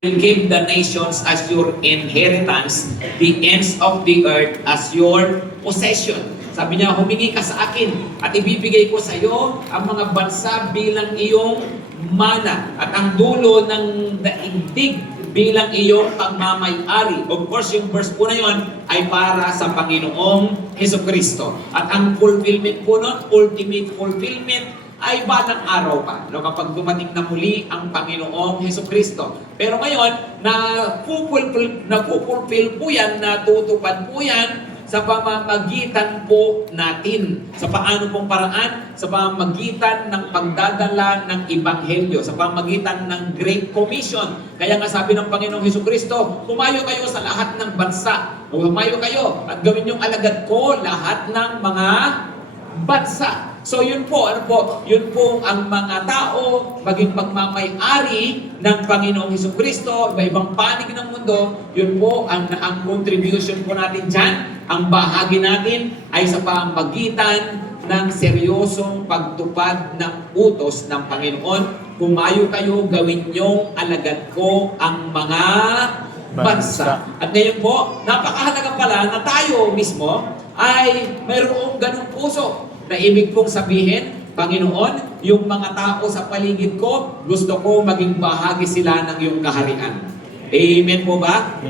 will give the nations as your inheritance, the ends of the earth as your possession. Sabi niya, humingi ka sa akin at ibibigay ko sa iyo ang mga bansa bilang iyong mana at ang dulo ng daigdig bilang iyong pagmamay-ari. Of course, yung verse po na yun ay para sa Panginoong Hesukristo. At ang fulfillment po nun, ultimate fulfillment, ay batang araw pa, no, kapag dumating na muli ang Panginoong Hesukristo. Pero ngayon, na-fulfill po yan, natutupad po yan sa pamamagitan po natin. Sa paano pong paraan? Sa pamamagitan ng pagdadala ng Ebanghelyo, sa pamamagitan ng Great Commission. Kaya nga sabi ng Panginoong Hesukristo, humayo kayo sa lahat ng bansa. Humayo kayo at gawin yung alagad ko lahat ng mga bansa. So yun po, yun po ang mga tao, maging pagmamay-ari ng Panginoong Hesukristo, iba-ibang panig ng mundo, yun po ang contribution po natin dyan. Ang bahagi natin ay sa pamagitan ng seryosong pagtupad ng utos ng Panginoon. Humayo kayo, gawin niyong alagad ko ang mga bansa. At ngayon po, napakahalaga pala na tayo mismo ay mayroong ganung puso. Na ibig pong sabihin, Panginoon, yung mga tao sa paligid ko, gusto ko maging bahagi sila ng iyong kaharian. Amen po ba?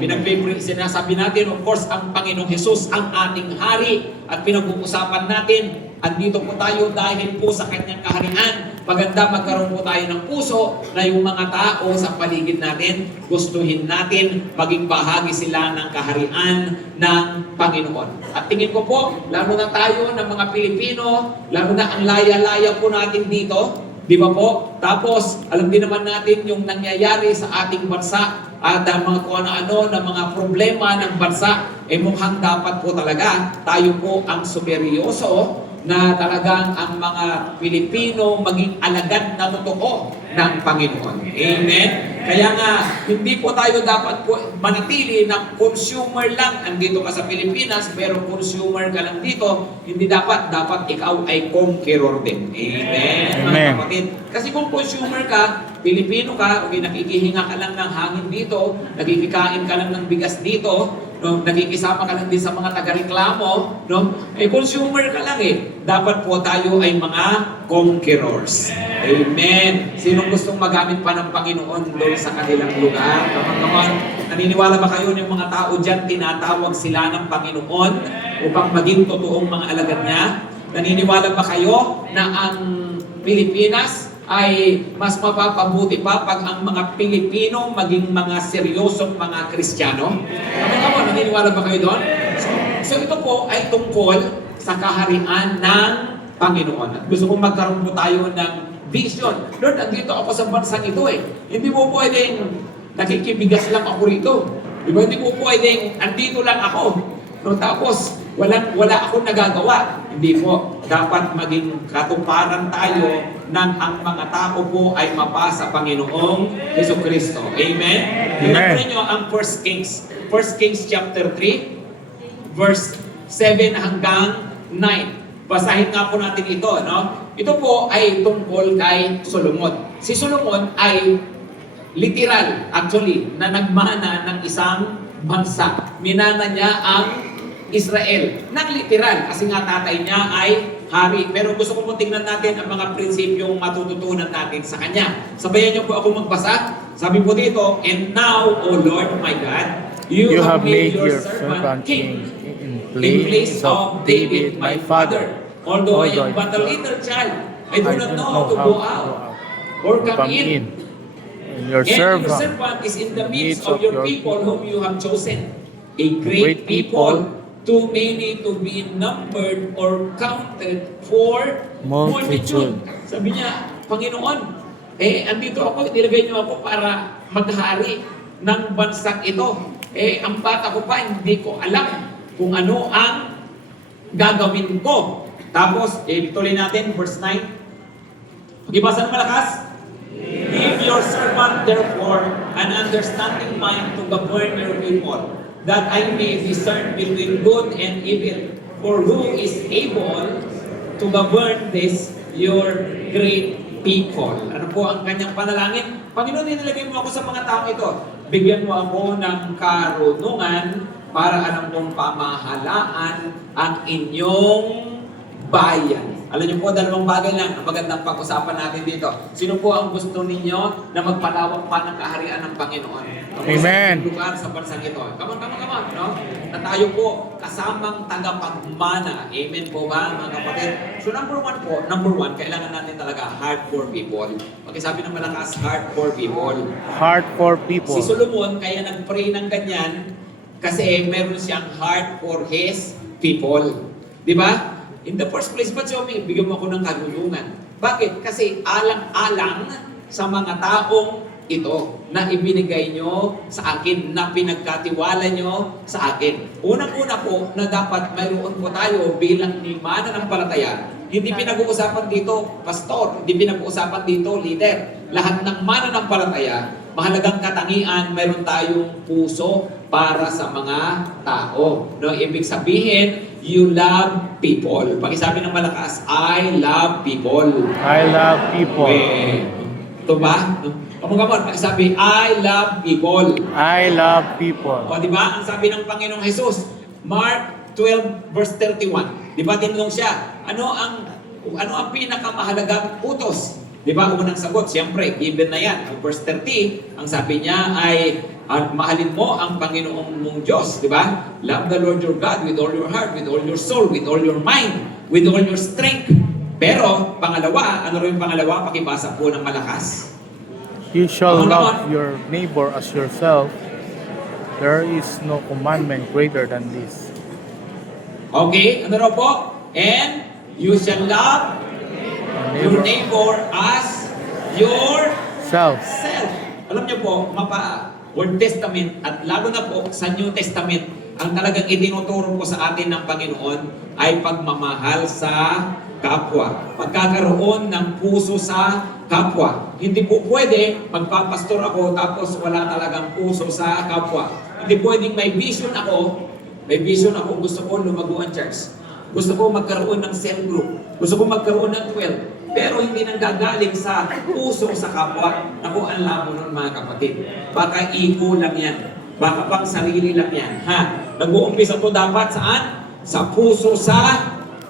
Sinasabi natin, of course, ang Panginoong Jesus, ang ating hari. At pinag-uusapan natin, andito po tayo dahil po sa kanyang kaharian. Maganda magkaroon po tayo ng puso na yung mga tao sa paligid natin, gustuhin natin maging bahagi sila ng kaharian ng Panginoon. At tingin ko po, lalo na tayo ng mga Pilipino, lalo na ang laya-laya po natin dito, di ba po? Tapos, alam din naman natin yung nangyayari sa ating bansa at ang mga kung ano-ano na mga problema ng bansa, mukhang dapat po talaga tayo po ang sumeryoso na talagang ang mga Pilipino maging alagad na totoo ng Panginoon. Amen? Kaya nga, hindi po tayo dapat po manatili ng consumer lang. Andito ka sa Pilipinas, pero consumer ka lang dito. Hindi dapat. Dapat ikaw ay conqueror din. Amen? Mga kapatid. Kasi kung consumer ka, Pilipino ka, okay, nakikihinga ka lang ng hangin dito, nagkikikain ka lang ng bigas dito, no? Nakikisama ka lang din sa mga taga-reklamo, no? Consumer ka lang Dapat po tayo ay mga conquerors. Amen. Sinong gustong magamit pa ng Panginoon doon sa kanilang lugar? Kapag naniniwala ba kayo yung mga tao dyan, tinatawag sila ng Panginoon upang maging totoong mga alagad niya? Naniniwala ba kayo na ang Pilipinas ay mas mapapabuti pa pag ang mga Pilipino maging mga seryosong mga Kristiyano? Naniniwala ba kayo doon? So ito po ay tungkol sa kaharian ng Panginoon. At gusto kong magkaroon po tayo ng vision. Lord, andito ako sa bansang ito Hindi mo pwedeng nakikibigas lang ako rito. Diba? Hindi mo pwedeng andito lang ako. No, tapos wala akong nagagawa. Hindi po. Dapat maging katuparan tayo nang ang mga tao po ay mapasa Panginoong Hesukristo. Amen? Tingnan niyo ang 1 Kings. 1 Kings chapter 3, verse 7 hanggang 9. Basahin nga po natin ito. No? Ito po ay tungkol kay Solomon. Si Solomon ay literal, actually, na nagmana ng isang bansa. Minana niya ang Israel. Nang literal, kasi nga tatay niya ay hari. Pero gusto ko po tingnan natin ang mga prinsipyong matututunan natin sa kanya. Sabayan niyo po ako magbasa. Sabi po dito, and now, O Lord my God, you have made your servant king in place of David my father. Although I am but a little child, I do not know how to go out or come in. And your servant is in the midst of your people whom you have chosen, a great people, too many to be numbered or counted for multitude. Sabi niya, Panginoon, andito ako, nilagay niyo ako para maghari ng bansang ito. Ang bata ko pa, hindi ko alam kung ano ang gagawin ko. Tapos, tuloy natin, verse 9. Ibasa ng malakas. Give your servant therefore an understanding mind to govern your people, that I may discern between good and evil. For who is able to govern this, your great people? Ano po ang kanyang panalangin? Panginoon, inilagay mo ako sa mga taong ito. bigyan mo ako ng karunungan para alam kong pamahalaan ang inyong bayan. Alam niyo po, dalawang bagay lang ang magandang pag-usapan natin dito. Sino po ang gusto ninyo na magpalawak pa ng kaharian ng Panginoon? Amen. Sa lugar sa bansang ito. Come on, no? Na tayo po kasamang tagapagmana. Amen po ba, mga kapatid? So number one, kailangan natin talaga heart for people. Pagkasabi ng malakas, heart for people. Heart for people. Si Solomon, kaya nag-pray ng ganyan kasi meron siyang heart for his people. Di ba? In the first place, ba't siya bigyan mo ako ng karunungan? Bakit? Kasi alang-alang sa mga taong ito na ibinigay nyo sa akin, na pinagkatiwala nyo sa akin. Unang-una po na dapat mayroon po tayo bilang mananampalataya. Hindi pinag-uusapan dito, pastor. Hindi pinag-uusapan dito, leader. Lahat ng mananampalataya, mahalagang katangian, mayroon tayong puso para sa mga tao. No, ibig sabihin, you love people. Pakisabi ng malakas, I love people. I love people. Ito ba? Kamon, pakisabi, I love people. I love people. O, di ba? Ang sabi ng Panginoong Jesus, Mark 12 verse 31. Di ba tinanong siya, ano ang pinakamahalagang utos? Di ba? Unang sagot, siyempre, given na yan. Ang verse 30, ang sabi niya ay, mahalin mo ang Panginoong mong Diyos. Di ba? Love the Lord your God with all your heart, with all your soul, with all your mind, with all your strength. Pero, pangalawa, ano rin yung pangalawa? Pakibasa po ng malakas. You shall love your neighbor as yourself. There is no commandment greater than this. Okay, ano raw po? And you shall love your neighbor as yourself. Self. Alam niyo po, Old Testament at lalo na po sa New Testament, ang talagang itinuturo po sa atin ng Panginoon ay pagmamahal sa kapwa. Pagkakaroon ng puso sa kapwa. Hindi po pwede, magpapastor ako tapos wala talagang puso sa kapwa. Hindi pwedeng may vision ako, gusto ko lumago ang church. Gusto ko magkaroon ng cell group. Gusto ko magkaroon ng 12. Pero hindi nanggagaling sa puso sa kapwa. Naku, ang labo nun mga kapatid. Baka ego lang yan. Baka pang sarili lang yan. Nag-uumpisa to dapat saan? Sa puso sa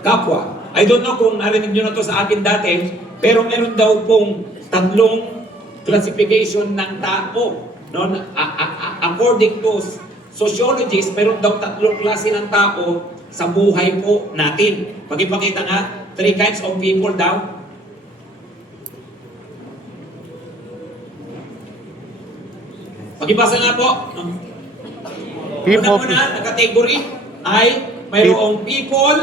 kapwa. I don't know kung narinig nyo na to sa akin dati, pero meron daw pong tatlong classification ng tao. No? According to sociologists, meron daw tatlong klase ng tao sa buhay po natin. Pagipakita nga, 3 kinds of people daw. Pagibasa nga po. People. Una na category ay mayroong people.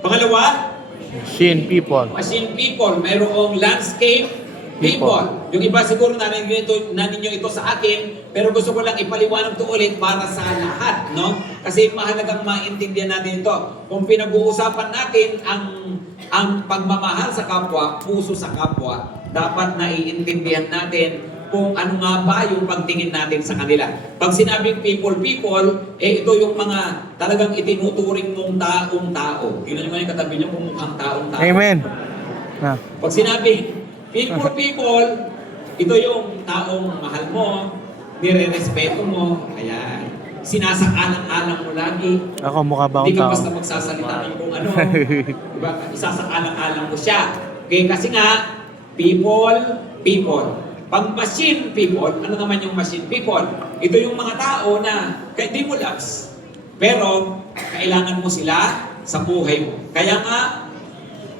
Pangalawa, Machine people. machine people. Mayroong landscape people. Yung iba siguro narinig ninyo ito sa akin, pero gusto ko lang ipaliwanag to ulit para sa lahat, no? Kasi mahalagang maintindihan natin ito. Kung pinag-uusapan natin ang pagmamahal sa kapwa, puso sa kapwa, dapat naiintindihan natin kung ano nga ba yung pagtingin natin sa kanila. Pag sinabing people, ito yung mga talagang itinuturing mong taong-tao. Tingnan nyo nga yung katabi nyo kung mukhang taong-tao. Amen. Pag sinabing people, ito yung taong mahal mo, nire-respeto mo, ayan. Sinasaalang-alang mo lagi. Ako mukha ba akong Hindi ka tao? basta magsasalita ng kung ano. Diba? Isasaalang-alang mo siya. Okay, kasi nga, people. Pag machine people, ano naman yung machine people? Ito yung mga tao na hindi mo loves, pero kailangan mo sila sa buhay mo. Kaya nga,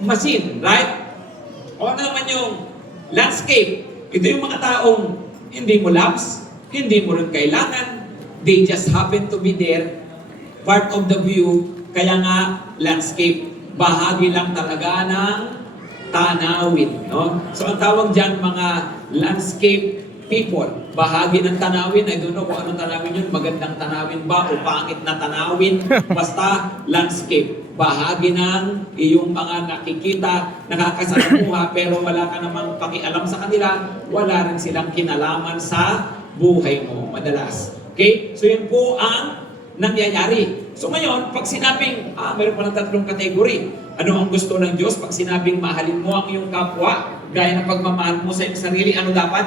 machine, right? O ano naman yung landscape? Ito yung mga taong hindi mo loves, hindi mo rin kailangan. They just happen to be there, part of the view. Kaya nga, landscape, bahagi lang talaga ng tanawin. No? So ang tawag dyan, mga landscape people. Bahagi ng tanawin, I don't know kung anong tanawin yun, magandang tanawin ba o pangit na tanawin, basta landscape. Bahagi ng iyong mga nakikita, nakakasalamuha, pero wala ka namang pakialam sa kanila, wala rin silang kinalaman sa buhay mo madalas. Okay? So yun po ang nangyayari. So ngayon, pag sinabing, meron pa ng tatlong kategory. Ano ang gusto ng Diyos? Pag sinabing mahalin mo ang iyong kapwa, gaya ng pagmamahal mo sa iyong sarili, ano dapat?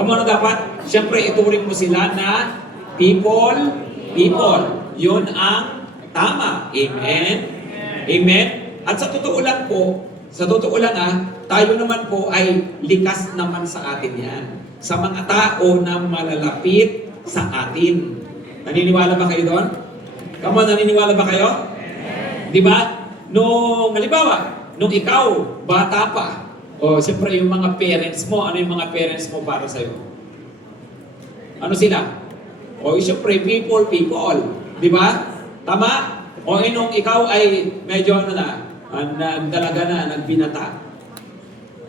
Kamo na dapat? Siyempre, ituring mo sila na people. Yun ang tama. Amen? Amen? At sa totoo lang po, tayo naman po ay likas naman sa atin yan. Sa mga tao na malalapit sa atin. Naniniwala ba kayo doon? Come on, naniniwala ba kayo? Di ba? Halimbawa, nung ikaw, bata pa, siyempre yung mga parents mo, ano yung mga parents mo para sa'yo? Ano sila? Siyempre, people. Di ba? Tama? Nung ikaw ay medyo nagdalaga na, nagbinata.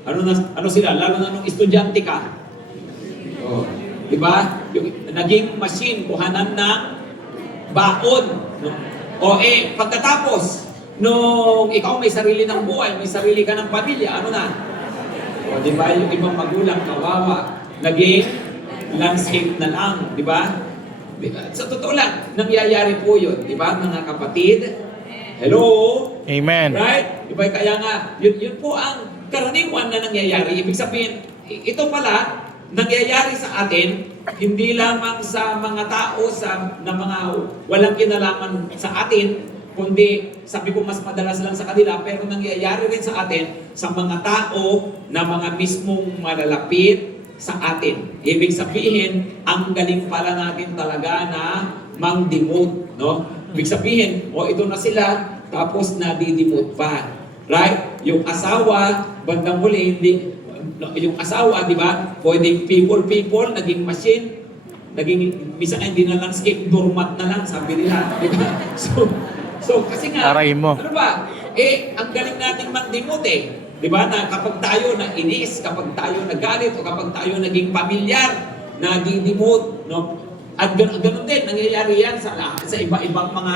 Ano sila? Lalo na nung estudyante ka. Di ba? Yung naging machine, kuhanan ng baon. Pagkatapos, nung ikaw may sarili ng buhay, may sarili ka ng pamilya, ano na? Di ba? Yung ibang magulang, kawawa, naging landscape na lang. Di ba? Sa totoo lang, nangyayari po yun. Di ba, mga kapatid? Hello? Amen. Right? Diba? Kaya nga, yun po ang karaniwan na nangyayari. Ibig sabihin, ito pala, nangyayari sa atin, hindi lamang sa mga tao, na mga walang kinalaman sa atin, kundi, sabi ko mas madalas lang sa kanila, pero nangyayari rin sa atin, sa mga tao na mga mismong malalapit sa atin. Ibig sabihin, ang galing pala natin talaga na mang-demote, no? Ibig sabihin, ito na sila, tapos nadidimot pa. Right? Yung asawa, bandang huli, yung asawa, di ba? Pwedeng people, naging machine, minsan hindi na landscape, doormat na lang, sabi nila. Di ba? So, kasi nga, Aray mo. ano ba? Ang galing natin mang-demote Di ba? Na kapag tayo na inis, kapag tayo nagalit, o kapag tayo naging pamilyar, nadidimot, no? At ganun din, nangyayari yan sa iba-ibang mga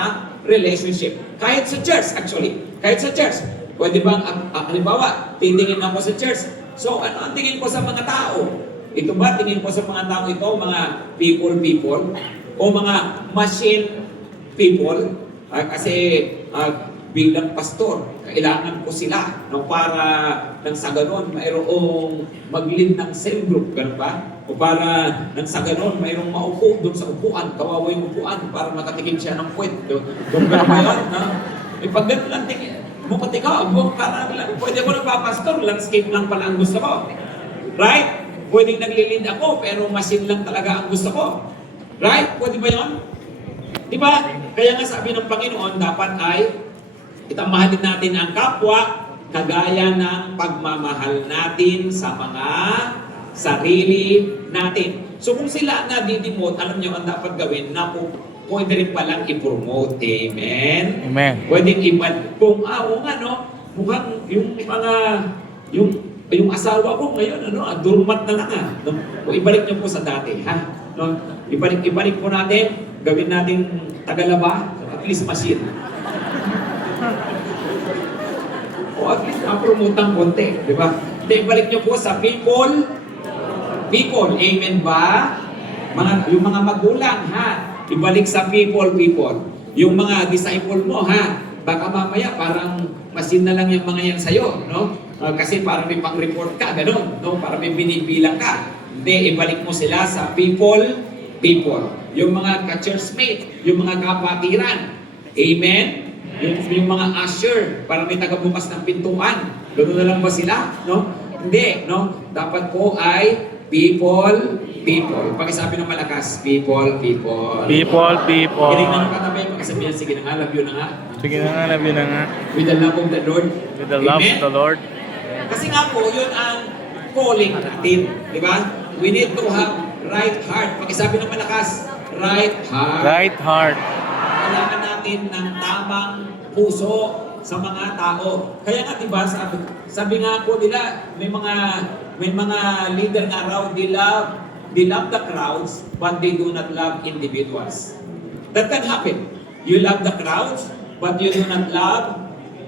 relationship. Kahit sa church, actually. Kahit sa church. Pwede bang, halimbawa, titingin ako sa church. So, ano ang tingin ko sa mga tao? Ito ba, tingin ko sa mga tao ito, mga people, o mga machine people? Kasi, bilang pastor, kailangan ko sila para nang sa ganon, mayroong mag-lead ng cell group, gano'n ba? O para nang sa ganon, mayroong maupo doon sa upuan, kawawa yung upuan para makatikim siya ng puwet. Doon gano'n ba yun? Pag gano'n lang tingin, mukot ikaw, pwede ako nagpapastor, landscape lang pala ang gusto ko. Right? Pwedeng naglilid ako, pero machine lang talaga ang gusto ko. Right? Pwede ba yun? Diba? Kaya nga sabi ng Panginoon, dapat ay itamahalin natin ang kapwa kagaya ng pagmamahal natin sa mga sarili natin. So kung sila nadidimot, alam nyo ang dapat gawin na pwede rin palang i-promote. Amen? Amen. Pwedeng kung mukhang yung asawa ko ngayon, durmat na lang no? O ibalik nyo po sa dati, ha? No? Ibalik po natin, gawin natin tagalaba, at least machine. O at least na-promote ng konti, di ba? Ibalik nyo po sa people. Amen ba? Yung mga magulang, ha? Ibalik sa people. Yung mga disciple mo, ha? Baka mamaya parang machine na lang yung mga yan sa'yo, no? Kasi parang may pang-report ka, gano'n, no? Parang may binibilang ka. Hindi, ibalik mo sila sa people. Yung mga ka-churchmate, yung mga kapatiran. Amen? Yung mga usher, parang may tagabukas ng pintuan. Gano'n na lang ba sila, no? Hindi, no? Dapat po ay people. Pakisabi ng malakas, people. Kinig na ng katabi, pakisabihan, sige na nga, love you na nga. Sige na nga, love you na nga. With the love of the Lord. With the love of the Lord. Kasi nga po, yun ang calling natin. Di ba? We need to have right heart. Pakisabi ng malakas, right heart. Right heart. Kailangan natin ng tamang puso sa mga tao. Kaya nga, di ba, sabi nga po nila, may mga leader nga raw, they love the crowds, but they do not love individuals. That can happen. You love the crowds, but you do not love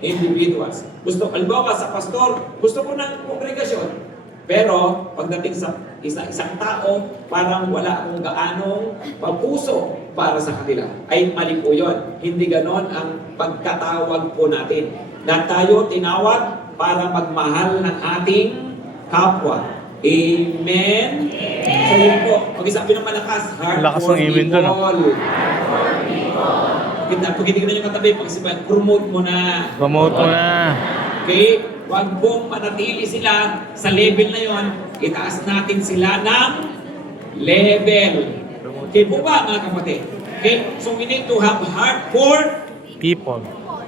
individuals. Halimbawa sa pastor, gusto ko ng kongregasyon. Pero, pagdating sa isang tao, parang wala akong gaanong pagpuso para sa kanila. Ay, mali po yun. Hindi ganon ang pagkatawag po natin. Na tayo tinawag para magmahal ng ating kapwa. Amen? Ayun po. Okay, sabi ng malakas, heart Lakas for ng amen doon, Pagkitignan nyo katabi, pag-isipan, promote mo na. Promote mo na. Okay? Huwag pong manatili sila sa level na yon. Itaas natin sila ng level. Okay po ba, mga kapatid? Okay? So we need to have heart for People.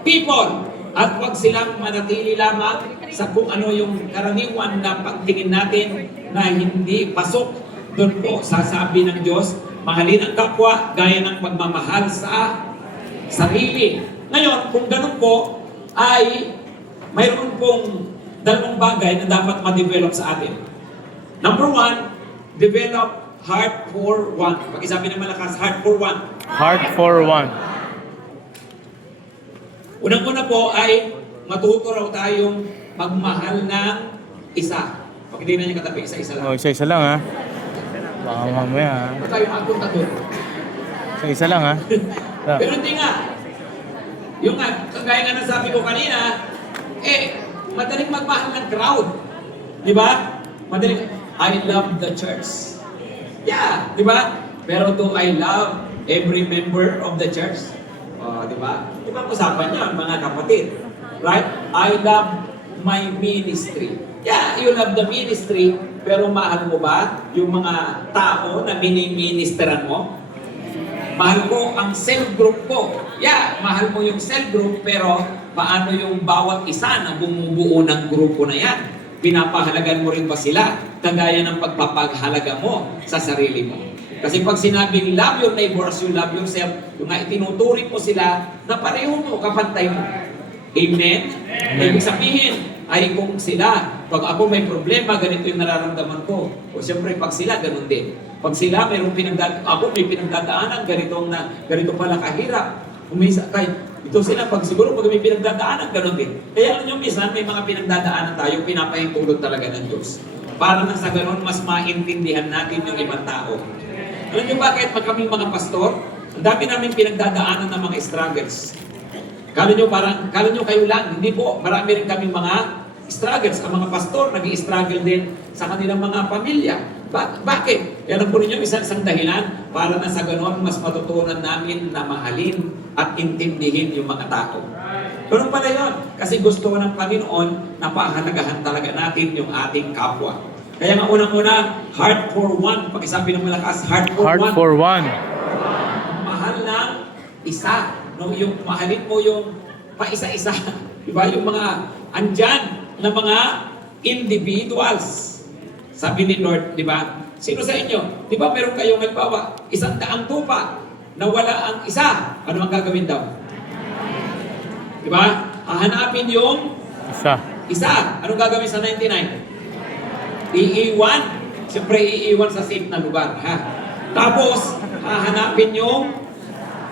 people. At huwag silang manatili lamang sa kung ano yung karaniwan na pagtingin natin na hindi pasok doon po sa sabi ng Diyos, mahalin ang kapwa gaya ng pagmamahal sa sarili. Ngayon, kung ganun po, ay mayroon pong dalawang bagay na dapat ma-develop sa atin. Number one, develop heart for one. Pag-isabi ng malakas, heart for one. Heart for one. Unang-una po ay matuto raw tayong magmahal ng isa. Pag hindi na niya katabi, isa-isa lang. Oh, isa-isa lang ha. Baka mamaya ha. Ano tayo maapunta doon? Isa-isa lang ha. Pero hindi nga. Yung nga, kagaya nga ng sabi ko kanina, madaling magmahal ng crowd. Di ba? Madaling, I love the church. Yeah, di ba? Pero do I love every member of the church? Di ba? Di ba usapan niya, mga kapatid? Right? I love my ministry. Yeah, you love the ministry, pero mahal mo ba yung mga tao na mini-ministeran mo? Mahal ko ang cell group ko. Yeah, mahal mo yung cell group, pero paano yung bawat isa na bumubuo ng grupo na yan? Pinapahalagan mo rin ba sila? Kagaya ng pagpapahalaga mo sa sarili mo. Kasi pag sinabing love your neighbor as you love yourself, yung nga itinuturing mo sila na pareho mo, kapantay mo. Amen? Ibig sabihin, ay kung sila, pag ako may problema, ganito yung nararamdaman ko. O siyempre, pag sila, ganun din. Pag sila, mayroong ako may pinagdadaanan, ganito pala kahirap. Umisa, ito sila, siguro pag may pinagdadaanan, ganun din. Kaya alam nyo, minsan, may mga pinagdadaanan tayo, pinapahintulot talaga ng Diyos. Para na sa ganun, mas maintindihan natin yung ibang tao. Alam nyo bakit pag kaming mga pastor, ang dami namin pinagdadaanan ng mga struggles. Kala nyo kayo lang, hindi po, marami rin kaming mga struggles. Ang mga pastor, nag-i-struggle din sa kanilang mga pamilya. Bakit? Yan po ninyo isang dahilan para na sa ganoon, mas matutunan namin na mahalin at intindihin yung mga tao. Ganun pala yun. Kasi gusto ng Panginoon na pahalagahan talaga natin yung ating kapwa. Kaya nga unang-una, heart for one. Pag-isabi ng malakas, heart for Heart one. for one. Mahal ng isa. No, yung mahalin mo yung pa-isa-isa. Diba? Yung mga andyan na mga individuals. Sabi ni Lord, di ba? Sino sa inyo? Di ba meron kayong nagbawa? 100 tupa na wala ang isa. Ano ang gagawin daw? Di ba? Hahanapin yung isa. Anong gagawin sa 99? Iiwan. Siyempre, iiwan sa safe na lugar. Ha? Tapos, hahanapin yung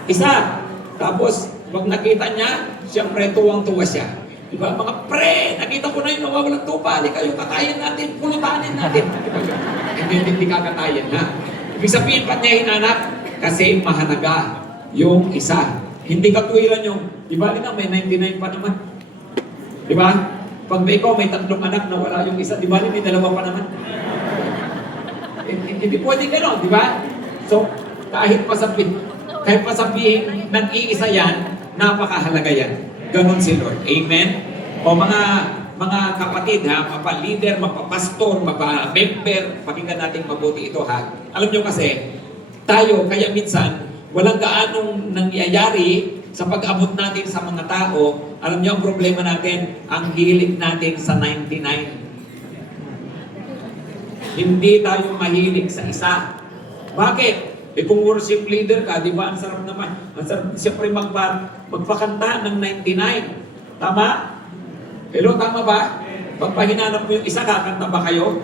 isa. Tapos, pag nakita niya, siyempre, tuwang-tuwa siya. Diba? Mga pre, nakita ko na yung nawawalang tupa. Hindi kayo katayin natin, pulutanin natin. Hindi kakatayin, ha? Ibig sabihin, ba't niya hinanap? Kasi mahalaga yung isa. Hindi katuwiran yung, di ba, may 99 pa naman. Di ba? Pag may ikaw, may 3 anak na wala yung isa, di ba, may 2 pa naman. Hindi pwede gano'n, di ba? So, kahit pasabihin, nag-iisa yan, napakahalaga yan. Ganon si Lord. Amen? O mga kapatid ha, mapa-leader, mapa-pastor, mapa-member, pakinggan natin mabuti ito ha. Alam nyo kasi, tayo, kaya minsan, walang gaanong nangyayari sa pag-abot natin sa mga tao. Alam nyo ang problema natin, ang hilig natin sa 99. Hindi tayo mahilig sa isa. Bakit? Kung worship leader ka, di ba, ang sarap naman. Ang sarap, siyempre magpakanta ng 99. Tama? Hello, tama ba? Pag pahinanap mo yung isa, kakanta ba kayo?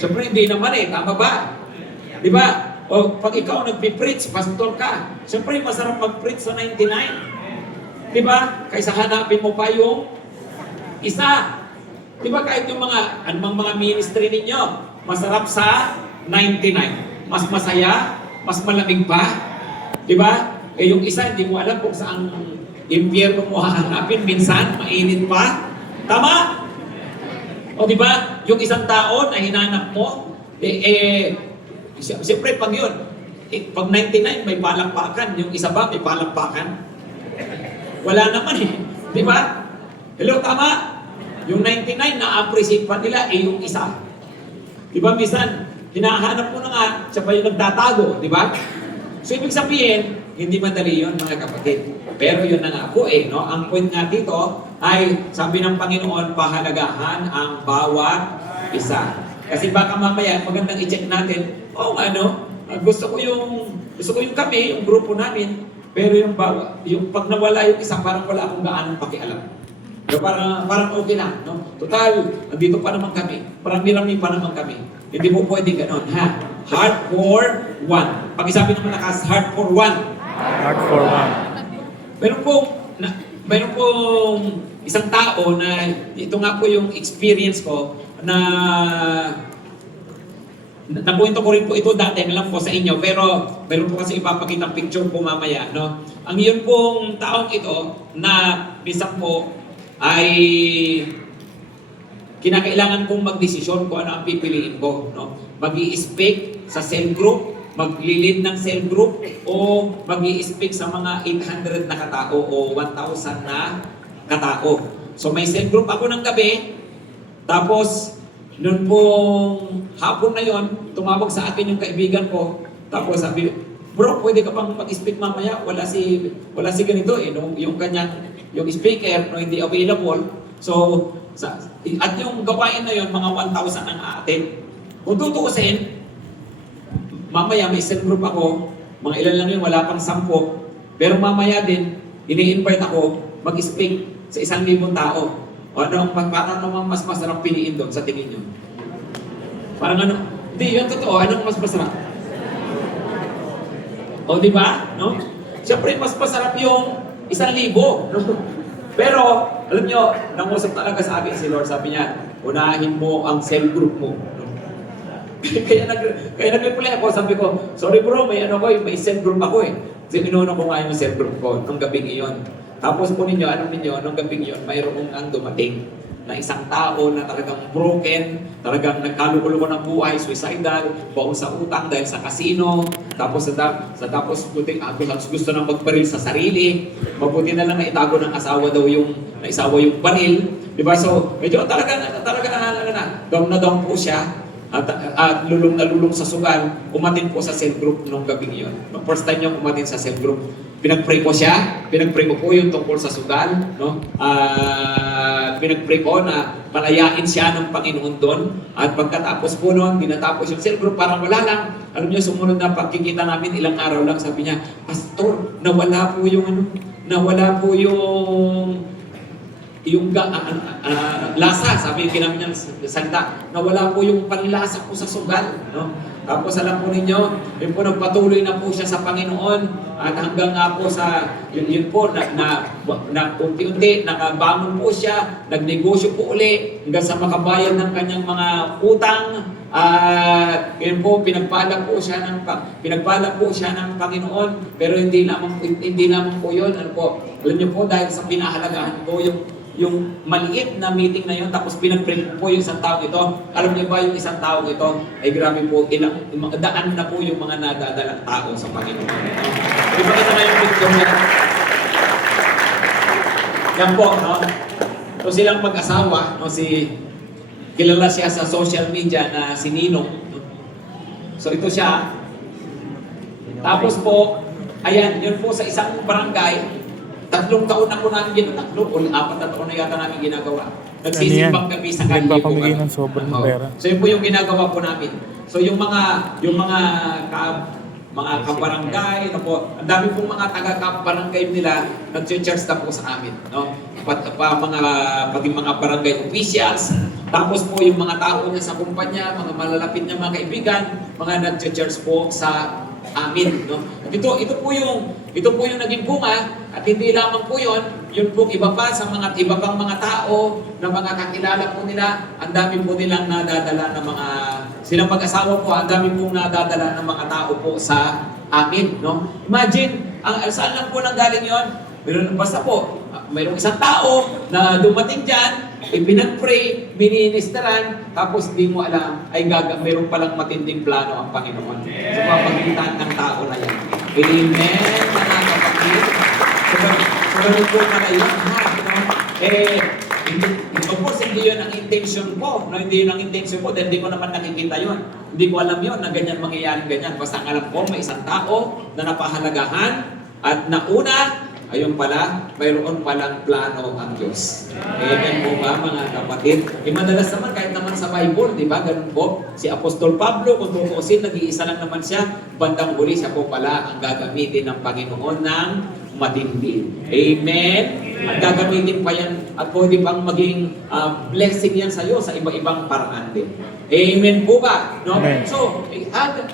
Siyempre, hindi naman tama ba? Di ba? O pag ikaw nagpipreach, pastor ka, siyempre, masarap mag-preach sa 99. Di ba? Kaysa hanapin mo pa yung isa. Di ba kahit yung anumang mga ministry ninyo, masarap sa 99. Mas masaya, mas malamig pa. Di ba? Yung isa, hindi mo alam kung saan impyerno mo hahanapin. Minsan, mainit pa. Tama? O di ba? Yung isang tao na hinanap mo, Siyempre, pag yun, pag 99 may palakpakan, yung isa ba may palakpakan? Wala naman eh. Di ba? Hello, tama? Yung 99, na-appreciate pa nila, yung isa. Di ba, minsan, hinahanap mo na nga, siya pa yung nagtatago, di ba? So, ibig sabihin, hindi madali yun, mga kapatid. Pero yun na nga po no? Ang point nga dito ay, sabi ng Panginoon, pahalagahan ang bawat isa. Kasi baka mamaya, magandang i-check natin, gusto ko yung kami, yung grupo namin, pero yung pag nawala yung isa, parang wala akong gaanong pakialam. So, parang okay lang, no? Total, nandito pa naman kami. Parang mirami pa naman kami. Hindi mo pwede ganon, ha? Heart for one. Pag-isabi naman lakas, heart for one. Heart for one. Meron pong isang tao na, ito nga po yung experience ko, na nakuwento ko rin po ito dati na lang po sa inyo, pero meron po kasi ipapakitang picture po mamaya, no? Ang yun pong taong ito na minsan po ay kinakailangan kong magdesisyon kung ano ang pipiliin ko, no? Mag-i-speak sa cell group, maglilid ng cell group, o mag-i-speak sa mga 800 na katao o 1,000 na katao. So may cell group ako ng gabi, tapos noon pong hapon na yon, tumawag sa akin yung kaibigan ko, tapos sabi, bro, pwede ka pang mag-speak mamaya, wala si ganito no? yung speaker no, hindi available. So, at yung gawain na yon, mga 1,000 ang aatin. Kung tutuusin, mamaya may cell group ako, mga ilan lang yun, wala pang 10, pero mamaya din, ini-invite ako mag-speak sa 1,000 tao. O parang naman mas masarap piliin doon sa tingin nyo? Parang hindi, yun totoo, anong mas masarap? O di ba? No? Siyempre, mas masarap yung 1,000, no? Pero, alam nyo, nangusap talaga sa akin si Lord, sabi niya, unahin mo ang cell group mo. No? kaya nag-reply ako, sabi ko, sorry bro, may cell group ako eh. Kasi inuuna ko nga yung cell group ko, nung gabing iyon. Tapos po ninyo, nung gabing yun, mayroong ang dumating na isang tao na talagang broken, talagang nagkalukulo ng buhay, suicidal, baon sa utang dahil sa casino, tapos gusto nang magbaril sa sarili, mabuti na lang na itago ng asawa daw yung baril, di ba? So, medyo talaga down na down po siya, at lulong na lulong sa sugal, umatin po sa cell group nung gabing yun. First time niyang umatin sa cell group. Pinag-pray ko po yung tungkol sa sugal, no? Pinag-pray ko na palayain siya ng Panginoon doon. At pagkatapos po noon, dinatapos yung cell group, parang wala lang. Alam niyo, sumunod na pagkikita namin, ilang araw lang, sabi niya, Pastor, nawala po yung lasa, sabi yung ginamit niyang salita, nawala po yung panlasa ko sa sugal, no? Tapos alam po ninyo, yun po nagpatuloy na po siya sa Panginoon at hanggang nga po sa yun po na unti-unti nakabangon po siya, nagnegosyo po uli hanggang sa makabayad ng kanyang mga utang at yun po pinagpala po siya ng Panginoon, pero hindi lamang po yun, alam niyo po, dahil sa pinahalagahan ko yung maliit na meeting na yun, tapos pinag-pray po yung isang tao ito. Alam niyo ba yung isang tao ito, ay grabe po, daan na po yung mga nadadalang tao sa Panginoon. Ipakita na yung picture niya. Yan po, no? So silang mag-asawa, no? Kilala siya sa social media na si Ninong. No? So ito siya. Tapos po, ayan, yun po sa isang barangay, 3 taon na po namin ginagawa, 3 o 4 na taon na yata namin ginagawa. Nagsisimbang gabi sa kalye po kami. Ng sobrang pera. So yun po yung ginagawa po namin. So yung mga kabarangay, ang dami pong mga taga-kabarangay nila nag-church na po sa amin, no? Pati mga barangay officials, tapos po yung mga tao niya sa kumpanya, mga malalapit niya mga kaibigan, mga nag-church po sa amin, no? At ito po yung naging bunga, at hindi lamang po yun po iba pang mga tao na mga kakilala po nila, ang dami po nilang nadadala ng silang mag-asawa po, ang dami pong nadadala ng mga tao po sa amin, no? Imagine, saan lang po nanggaling yun? Basta po, mayroong isang tao na dumating dyan, Ipinag-pray, ministeran, tapos di mo alam, ay mayroon palang matinding plano ang Panginoon sa pamagitan ng tao na yan. Amen, mga kapatid. So, ganun po pala yun, ha? Of course, hindi yun ang intention ko. No, hindi yun ang intention ko dahil hindi ko naman nakikita yun. Hindi ko alam yun na ganyan mangyayari ganyan. Basta ang alam ko, may isang tao na napahalagahan at nauna, ayun pala, mayroon palang plano ang Diyos. Amen po ba mga kapatid? Madalas naman, kahit naman sa Bible, di ba? Ganun po. Si Apostol Pablo, kung tutuusin, nag-iisa lang naman siya. Bandang huli, siya po pala ang gagamitin ng Panginoon ng matindi. Amen? At gagamitin pa yan at pwede pang maging blessing yan sa iyo sa iba-ibang paraan din. Amen po ba? No? Amen. So,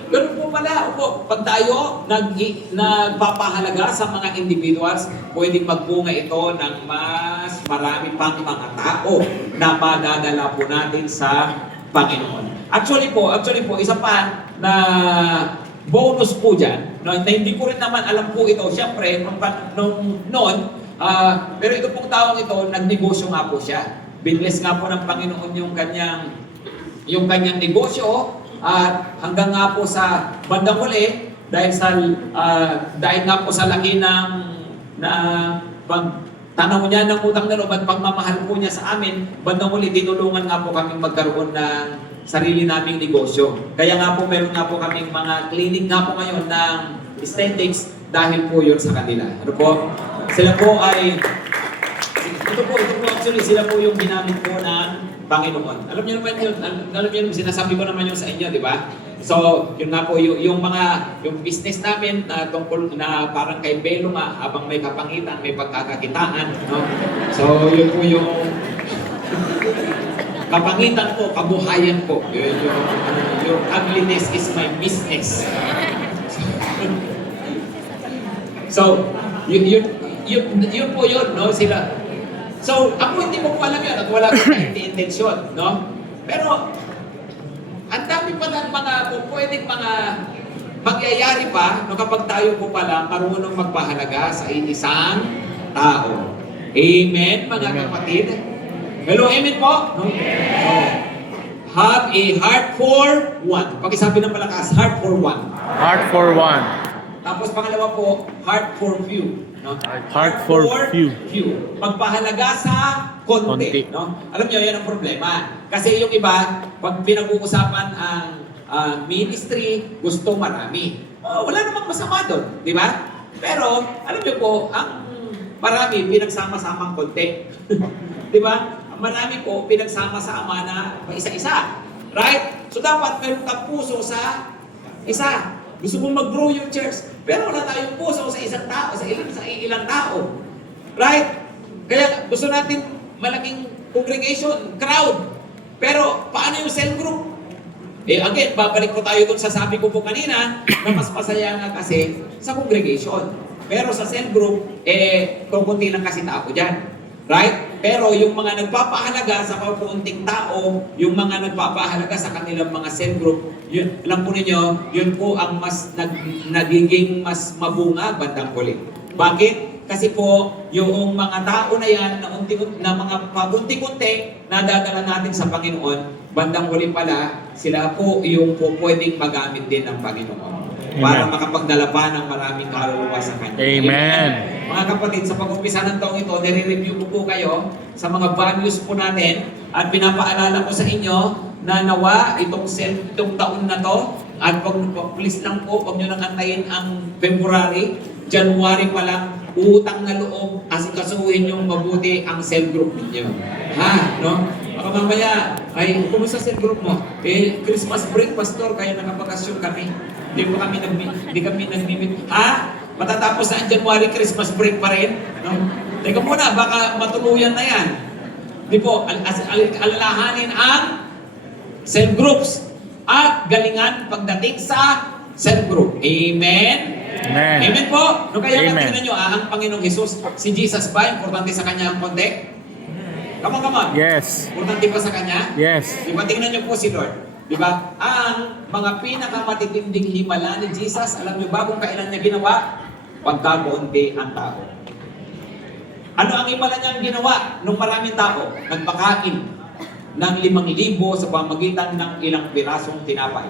ganun po pala. Pag tayo nagpapahalaga sa mga individuals, pwedeng magbunga ito ng mas marami pang mga tao na madadala po natin sa Panginoon. Actually po, isa pa na bonus po dyan, no, na hindi ko rin naman alam po ito, siyempre, noon, pero ito pong taong ito, nagnegosyo nga po siya. Binless nga po ng Panginoon yung kanyang negosyo, at hanggang nga po sa bandang huli, dahil nga po sa laki ng pagtanaw niya ng utang na loob at pagmamahal po niya sa amin, bandang huli, tinulungan nga po kami magkaroon ng sarili naming negosyo. Kaya nga po, meron nga po kaming mga clinic nga po ngayon ng aesthetics dahil po yun sa kanila. Ano po? Sila po ay, ito po actually, sila po yung ginamit po ng Panginoon. Alam niyo naman yun, sinasabi ko naman yun sa inyo, di ba? So, yun nga po, yung business namin na tungkol na parang kay Belo nga, habang may kapangitan, may pagkakakitaan, no? So, yun po yung kapangitan po, kabuhayan po. Your ugliness is my business. So, yun po yun, no? Sila. So, ako hindi mo po alam yun at wala ko na intensyon, no? Pero, ang dami pa ng mga, pwedeng mga mangyayari pa, no, kapag tayo po pala marunong magpahalaga sa isang tao. Amen, mga kapatid? Hello, amen po? No? So, have a heart for one. Pakisabi ng malakas, heart for one. Heart for one. Tapos pangalawa po, heart for few. No? Heart for few. Magpahalaga sa konti. No? Alam niyo, yan ang problema. Kasi yung iba, pag pinag-uusapan ang ministry, gusto marami. Wala namang masama doon, di ba? Pero, alam niyo po, ang marami, pinagsama-samang konti. Di ba? Marami po pinagsama-sama na isa-isa. Right? So dapat meron kang puso sa isa. Gusto mong mag-grow yung church, pero wala tayong puso sa isang tao, sa ilang tao. Right? Kaya gusto natin malaking congregation, crowd. Pero paano yung cell group? Again, babalik ko tayo dun sa sabi ko po kanina na mas masaya nga kasi sa congregation. Pero sa cell group, kukunti lang kasi tao dyan. Right? Pero yung mga nagpapahalaga sa kaunting tao, yung mga nagpapahalaga sa kanilang mga cell group, yun, alam po ninyo, yun po ang mas nagiging mas mabunga bandang huli. Bakit? Kasi po, yung mga tao na yan, na mga pagunti-kunti, nadadala natin sa Panginoon, bandang huli pala, sila po yung po pwedeng magamit din ng Panginoon. Para makapagdala pa ng maraming kaluluwa sa Kanya. Amen. Mga kapatid, sa pag-umpisa ng taong ito, nire-review ko po kayo sa mga values po natin at pinapaalala ko sa inyo na nawa itong taon na to at please lang po, huwag nyo nang antayin ang February, January pa lang, utang na loob, asikasuhin yung mabuti ang cell group ninyo. Ha? No? Baka mamaya, ay, kumusta cell group mo? Christmas break, pastor, kaya nakapakasyon kami. Hindi kami nag-meet. Ha? Matatapos na ang January Christmas break pa rin? No? Teka muna, baka matuluyan na yan. Di po, alalahanin ang cell groups at galingan pagdating sa cell group. Amen? Amen. Amen po? No, kaya Amen. tingnan nyo, ang Panginoong Jesus, si Jesus ba, importante sa kanya ang konti? Come on. Yes. Importante ba sa kanya? Yes. Di ba, tingnan nyo po si Lord. Di ba? Ang mga pinakamatitinding himala ni Jesus, alam nyo ba kung kailan niya ginawa? Pagkakunti ang tao. Ano ang imala niyang ginawa nung maraming tao? Nagpakain ng 5,000 sa pamagitan ng ilang pirasong tinapay.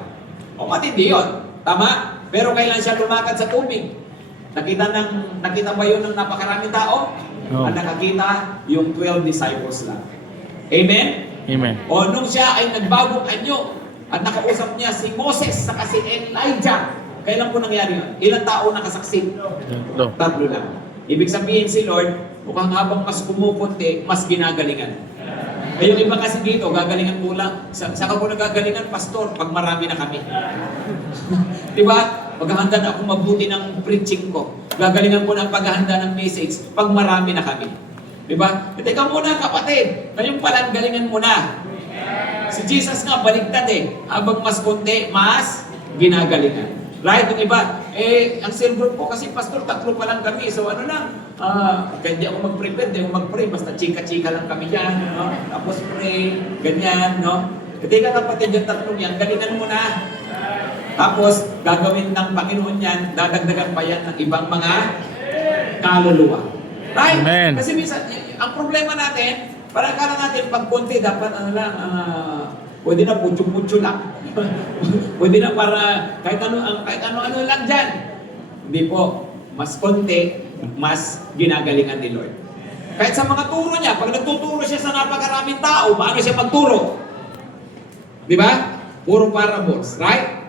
O matindi yun. Tama? Pero kailan siya lumakad sa tubig? Nakita ba yun ng napakaraming tao? No. Ang nakakita, yung 12 disciples lang. Amen? Amen. O nung siya ay nagbagong anyo at nakausap niya si Moses saka si Elijah, kailan po nangyari yun? Ilang tao nakasaksi? No. 3 lang. Ibig sabihin si Lord, mukhang habang mas kumukunti, mas ginagalingan. Ay yung iba kasi dito, gagalingan po lang. Saka po nagagalingan, pastor, pag marami na kami. Diba? Paghahanda na ako mabuti ng preaching ko. Gagalingan po ng paghahanda ng message pag marami na kami. Diba? E, teka muna kapatid, ngayong palang galingan mo na. Si Jesus nga, baligtad eh. Habang mas konti, mas ginagalingan. Right? Yung iba, ang cell group ko kasi pastor, 3 pa lang kami. So ano lang, kaya di ako mag-prepare, di ako mag-pray. Basta chika-chika lang kami dyan. No? Tapos pray, ganyan. No? E, teka kapatid, yung 3 yan, galingan mo na. Tapos, gagawin ng Panginoon yan, dadagdagan pa yan ng ibang mga kaluluwa. Right? Amen. Kasi minsan, ang problema natin, parang akala natin pag konti, dapat pwede na putyo-putyo lang. Pwede na para kahit ano lang dyan. Hindi po. Mas konti, mas ginagalingan ni Lord. Kahit sa mga turo niya, pag nagtuturo siya sa napakaraming tao, paano siya magturo? Di ba? Puro parables, right?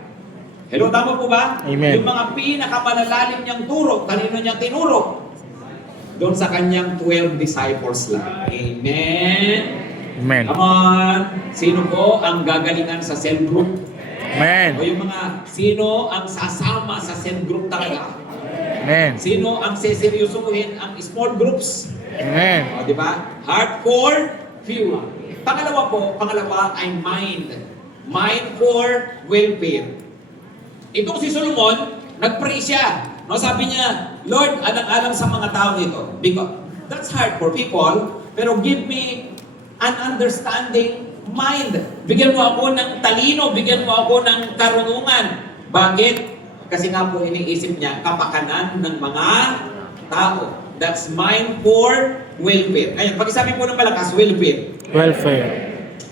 Hello, tama po ba? Amen. Yung mga pinakamalalalim niyang turo, kanino niya tinuro? Doon sa kanyang 12 disciples lang. Amen. Amen. Come on. Sino po ang gagalingan sa cell group? Amen. O yung mga sino ang sasama sa cell group talaga? Amen. Sino ang seseryosohin ang small groups? Amen. O, di ba? Hardcore, few. Pangalawa ay mind. Mind for welfare. Itong si Solomon, nag-pray siya. No, sabi niya, Lord, alang-alang sa mga tao nito. Because that's hard for people, pero give me an understanding mind. Bigyan mo ako ng talino, bigyan mo ako ng karunungan. Bakit? Kasi nga po iniisip niya, kapakanan ng mga tao. That's mind for welfare. Ngayon, pag sabi po ng malakas, welfare. Welfare.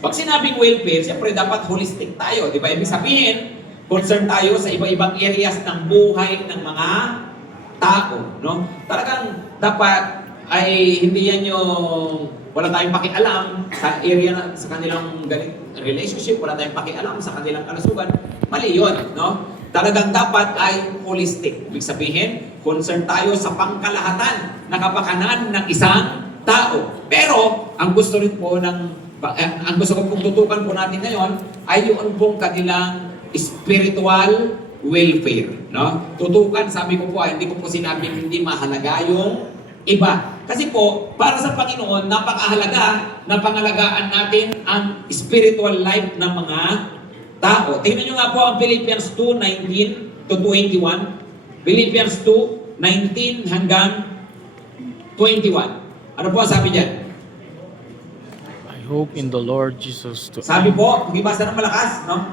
Pag sinabing welfare, siyempre dapat holistic tayo. Di ba? Ibig sabihin, concern tayo sa iba-ibang areas ng buhay ng mga tao. No? Talagang dapat ay hindi yan yung wala tayong pakialam sa area sa kanilang relationship, wala tayong pakialam sa kanilang kalusugan. Mali yun. No? Talagang dapat ay holistic. Ibig sabihin, concern tayo sa pangkalahatan na kapakanan ng isang tao. Pero, ang gusto rin po ang gusto ko pong tutukan po natin ngayon ay yun pong kanilang spiritual welfare. No? Tutukan, sabi ko po, hindi ko po sinabing hindi mahalaga yung iba. Kasi po, para sa Panginoon, napakahalaga na pangalagaan natin ang spiritual life ng mga tao. Tingnan nyo nga po ang Philippians 2:19 to 21. Philippians 2:19 hanggang 21. Ano po ang sabi dyan? I hope in the Lord Jesus to Sabi po, pag-ibasa ng malakas, no?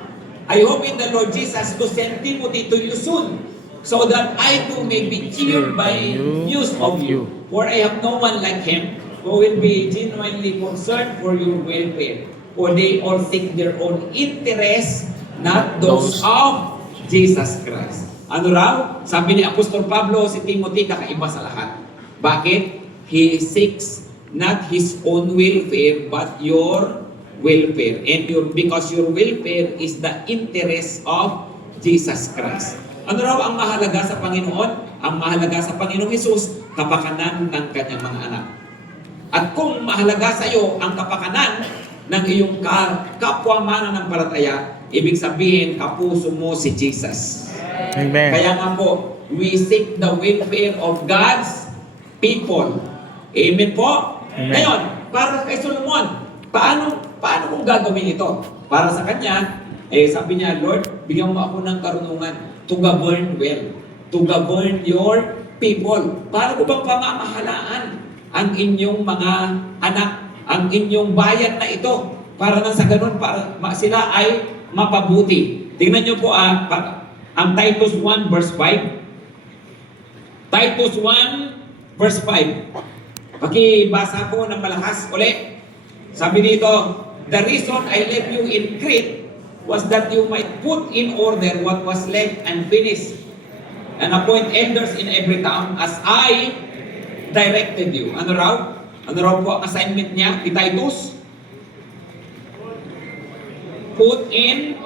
I hope in the Lord Jesus to send Timothy to you soon, so that I too may be cheered by news of you. For I have no one like him who will be genuinely concerned for your welfare. For they all seek their own interests, not those of Jesus Christ. Ano raw? Sabi ni Apostol Pablo, si Timothy kakaiba sa lahat. Bakit? He seeks not his own welfare, but your welfare. And because your welfare is the interest of Jesus Christ. Ano raw ang mahalaga sa Panginoon? Ang mahalaga sa Panginoong Hesus, kapakanan ng kanyang mga anak. At kung mahalaga sa iyo ang kapakanan ng iyong kapwa mananampalataya, ibig sabihin, kapuso mo si Jesus. Amen. Kaya nga po, we seek the welfare of God's people. Amen po? Amen. Ngayon, para kay Solomon, paano kung gagawin ito? Para sa kanya, sabi niya, Lord, bigyan mo ako ng karunungan to govern well, to govern your people. Para ko bang pamamahalaan ang inyong mga anak, ang inyong bayan na ito, para nang sa ganun, para sila ay mapabuti. Tingnan niyo po ang Titus 1 verse 5. Titus 1 verse 5. Pakibasa po ng malakas ulit. Sabi dito, the reason I left you in Crete was that you might put in order what was left unfinished and appoint elders in every town as I directed you. Ano raw? Ano raw po ang assignment niya? Kay Titus? Put in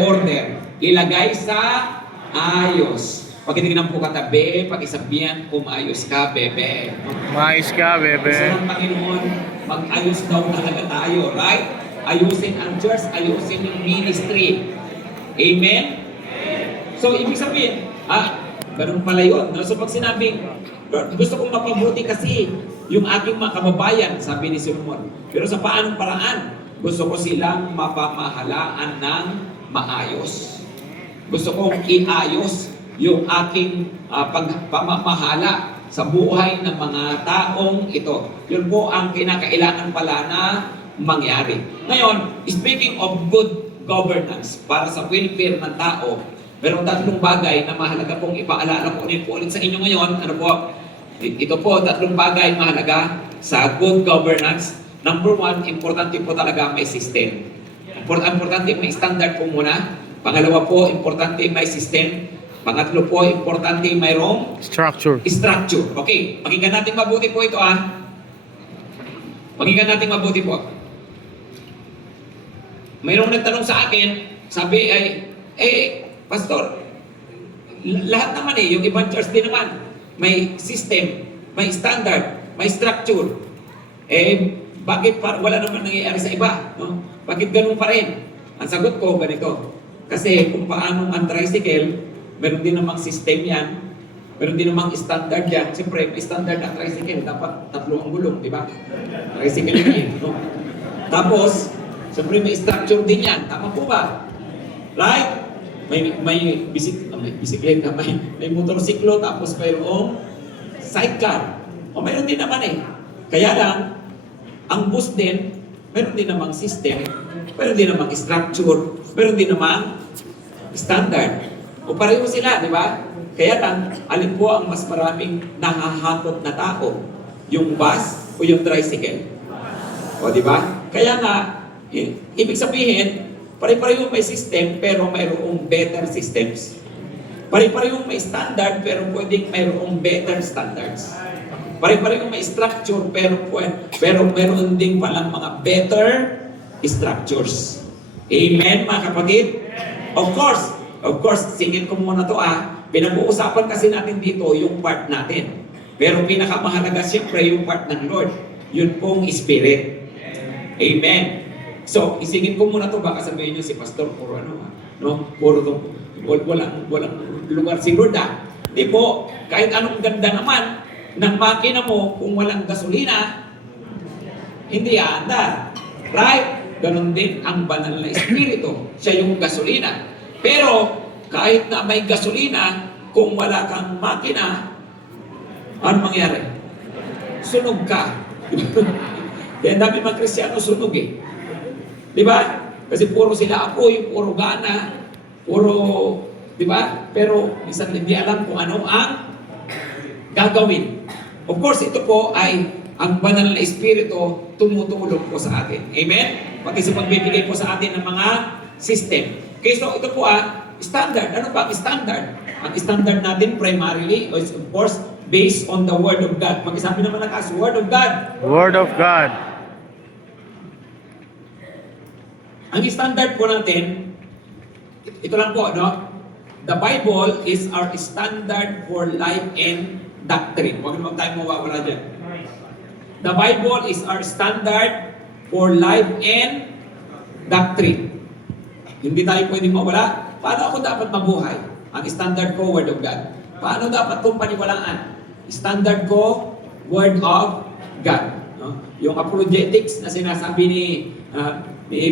order. Ilagay sa ayos. Pag tinignan po katabi, pag isabihan, umayos ka, bebe. Mais ka, bebe. Gusto ng Panginoon, mag-ayos daw talaga tayo, right? Ayusin ang church, ayusin yung ministry. Amen? So, ibig sabihin, ganun pala yun. No? So, pag sinabing, Lord, gusto kong mapabuti kasi yung aking mga kababayan, sabi ni Solomon. Pero sa paanong paraan? Gusto ko silang mapamahalaan ng maayos. Gusto kong iayos yung aking pamamahala sa buhay ng mga taong ito. Yun po ang kinakailangan pala na mangyari. Ngayon, speaking of good governance para sa welfare ng tao, merong tatlong bagay na mahalaga pong ipaalala ko ulit sa inyo ngayon. Ano po? Ito po, tatlong bagay mahalaga sa good governance. Number one, importante po talaga may system. Importante may standard po muna. Pangalawa po, importante may system. Pangatlo po, importante mayroong Structure. structure. Okay, pakinggan natin mabuti po ito Pakinggan natin mabuti po. Mayroong nagtanong sa akin, sabi ay, Pastor, lahat naman yung ibang church din naman, may system, may standard, may structure. Bakit wala naman nangyayari sa iba? No? Bakit ganun pa rin? Ang sagot ko, ganito. Kasi kung paano ang tricycle, meron din namang system yan, meron din namang standard yan. Siyempre, may standard ang tricycle, dapat 3 ang gulong, di ba? Tricycle yan, no? Tapos, siyempre may structure din yan. Tama po ba? Right? May bisikleta, may motorsiklo, tapos mayroong sidecar. O mayroon din naman Kaya lang, ang bus din, meron din namang system, meron din namang structure, meron din namang standard. O pareho sila, di ba? Kaya lang, alin po ang mas maraming nahahakot na tao? Yung bus o yung tricycle? O di ba? Kaya nga, ibig sabihin, pare-pareho may system pero mayroong better systems. Pare-pareho may standard pero pwedeng mayroong better standards. Pare-pareho may structure pero meron din palang mga better structures. Amen, mga kapatid? Of course, singin ko muna to Pinag-uusapan kasi natin dito yung part natin. Pero pinakamahalaga siyempre yung part ng Lord. Yun pong Spirit. Amen. So, isingin ko muna to baka sabihin nyo si Pastor puro puro to, walang lugar si Lord Di po, kahit anong ganda naman ng makina mo kung walang gasolina, hindi aandar. Right? Ganon din ang banal na Espiritu. Siya yung gasolina. Pero, kahit na may gasolina, kung wala kang makina, ano mangyari? Sunog ka. Kaya dami mga Kristiyano sunog Di ba? Kasi puro sila apoy, puro gana, puro, di ba? Pero minsan hindi alam kung ano ang gagawin. Of course, ito po ay ang banal na Espiritu tumutulong po sa atin. Amen? Pati sa pagbibigay po sa atin ng mga system. Okay, so ito po standard. Ano ba ang standard? Ang standard natin primarily is of course based on the Word of God. Mag-isabi naman lakas, Word of God. Word of God. Ang standard po natin, ito lang po, The Bible is our standard for life and doctrine. Huwag naman tayong mawawala dyan. The Bible is our standard for life and doctrine. Hindi tayo pwedeng mawala. Paano ako dapat mabuhay? Ang standard ko, Word of God. Paano dapat kong paniwalaan? Standard ko, Word of God. Yung apologetics na sinasabi ni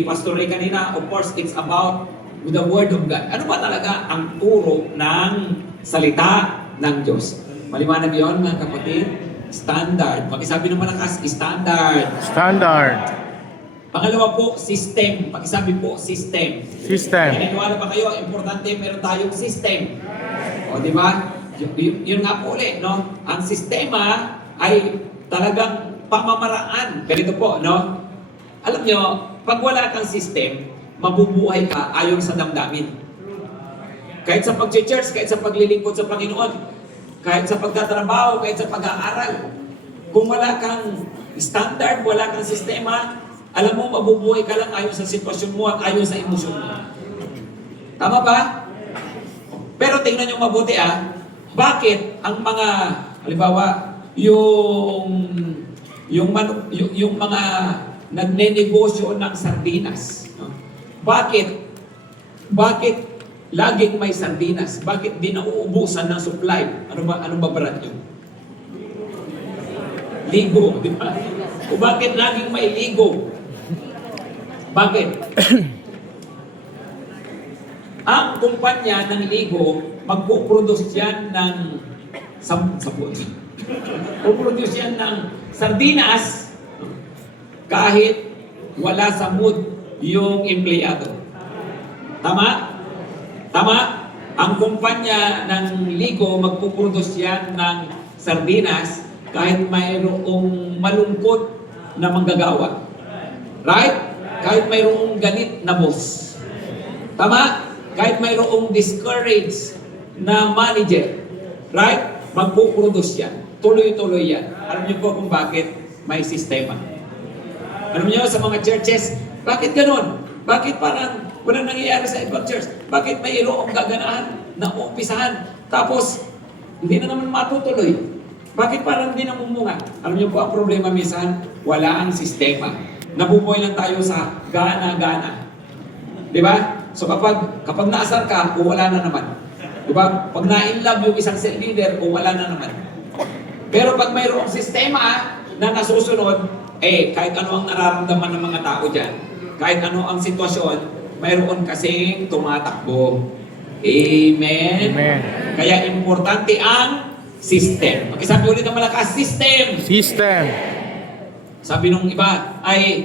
Pastor Ray kanina, of course, it's about the Word of God. Ano ba talaga ang turo ng salita ng Diyos? Maliwanag yun, mga kapatid? Standard. Pakisabi naman lakas, standard. Standard. Pangalawa po, system. Pakisabi po, system. System. Naniniwala ba kayo? Importante meron tayong system. O, di ba? Yun nga po ulit, Ang sistema ay talagang pamamaraan. Ganito po, no? Alam nyo, pag wala kang system, mabubuhay ka ayon sa damdamin. Kahit sa pag-church, kahit sa paglilingkod sa Panginoon, kahit sa pagtatrabaho, kahit sa pag-aaral. Kung wala kang standard, wala kang sistema, alam mo, mabubuhay ka lang ayon sa sitwasyon mo at ayon sa emosyon mo. Tama ba? Pero tingnan nyo mabuti bakit ang mga, halimbawa, yung mga nagnenegosyo ng sardinas, no? Bakit laging may sardinas? Bakit di nauubusan ng supply? Ano ba brand yun? Ligo, di ba? O bakit laging may ligo? Bakit? Ang kumpanya ng ligo, magpo-produce yan ng sabon. Magpo-produce yan ng sardinas kahit wala sa mood yung empleyado. Tama? Tama? Ang kumpanya ng ligo, magpo-produce yan ng sardinas kahit mayroong malungkot na manggagawa. Right? Kahit mayroong galit na boss. Tama? Kahit mayroong discouraged na manager. Right? Magpo-produce yan. Tuloy-tuloy yan. Alam niyo po kung bakit? May sistema. Alam niyo sa mga churches, bakit ganun? Bakit parang wala nangyayari sa ibang church? Bakit mayroong gaganahan na umpisahan? Tapos, hindi na naman matutuloy. Bakit parang hindi namumunga? Alam niyo po, ang problema minsan, wala ang sistema. Nabubuhay lang tayo sa gana-gana. Di ba? So kapag naasar ka, wala na naman. Di ba? Pag na-inlove yung isang cell leader, wala na naman. Pero pag mayroong sistema na nasusunod, kahit ano ang nararamdaman ng mga tao dyan, kahit ano ang sitwasyon, mayroon kasing tumatakbo. Amen? Amen. Kaya importante ang system. Magkasabi ulit ng malakas, system! System. Sabi nung iba ay,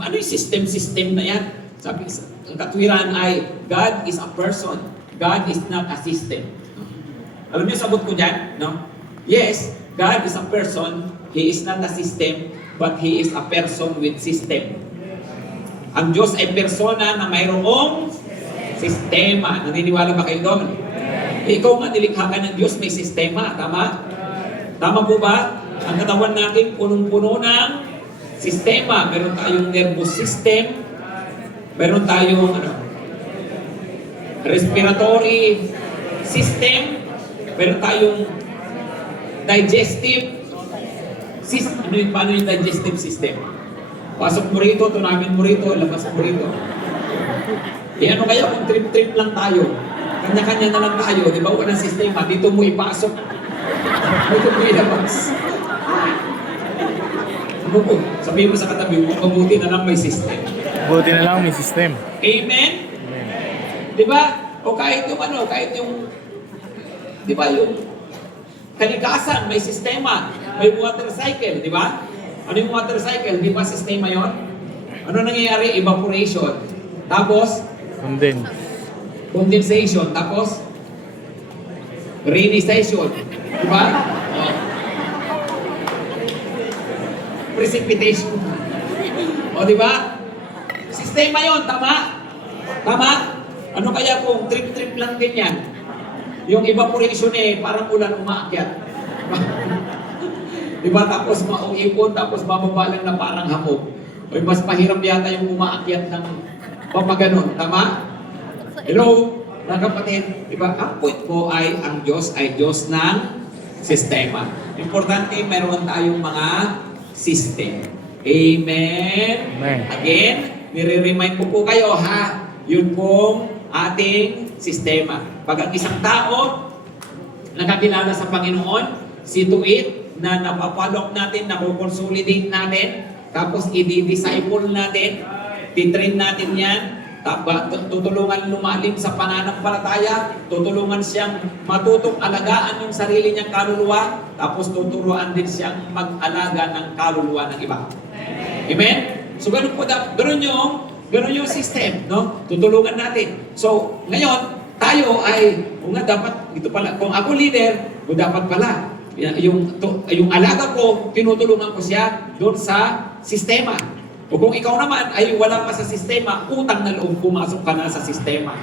ano yung system na yan? Sabi, ang katwiran ay, God is a person. God is not a system. Alam niyo sagot ko dyan? No? Yes, God is a person. He is not a system, but He is a person with system. Ang Diyos ay persona na mayroong sistema. Naniniwala ba kayo doon? Ikaw nga nilikha ka ng Diyos, may sistema. Tama? Tama po ba? Ang katawan natin punong-puno ng sistema. Meron tayong nervous system. Meron tayong respiratory system. Meron tayong digestive system. Paano yung digestive system? Pasok mo rito, tunamin mo rito, labas mo rito. Ano kaya kung trip-trip lang tayo? Kanya-kanya na lang tayo, di ba? Walang sistema. Dito mo ipasok. Dito mo ilabas. Sabihin mo sa katabi mo, mabuti na lang may system. Buti na lang may system. Amen? Di ba? O kahit yung, di ba, yung kalikasan, may sistema. May water cycle, di ba? Ano yung water cycle? Di ba sistema yon? Ano nangyayari? Evaporation. Tapos, condensation. Tapos, rainization. Di ba? Precipitation. O di ba? Sistema yon, tama? Tama? Ano kaya kung trip-trip lang din yan? Yung evaporation parang ulan umaakyat. Diba? Tapos mauipon, tapos bababa lang na parang hamog. O mas mahirap yata yung umaakyat ng papaganon. Tama? Hello? Mga kapatid, diba? Ang point ko ay ang Diyos ay Diyos ng sistema. Importante, meron tayong mga system. Amen? Amen. Again, nire-remind ko po kayo yun pong ating sistema. Pag ang isang tao nakakilala sa Panginoon, see to it na napapalok natin, nakukonsolidate natin, tapos i-disciple natin, titrain natin yan, tutulungan lumalim sa pananampalataya, tutulungan siyang matutong alagaan yung sarili niyang kaluluwa, tapos tuturuan din siyang mag-alaga ng kaluluwa ng iba. Amen? So ganun po, ganun yung system, no? Tutulungan natin. So, ngayon, tayo ay, kung nga dapat, ito pala, kung ako leader, dapat pala, yung alaga ko, tinutulungan ko siya doon sa sistema. O kung ikaw naman ay wala pa sa sistema, utang na loob, pumasok ka na sa sistema.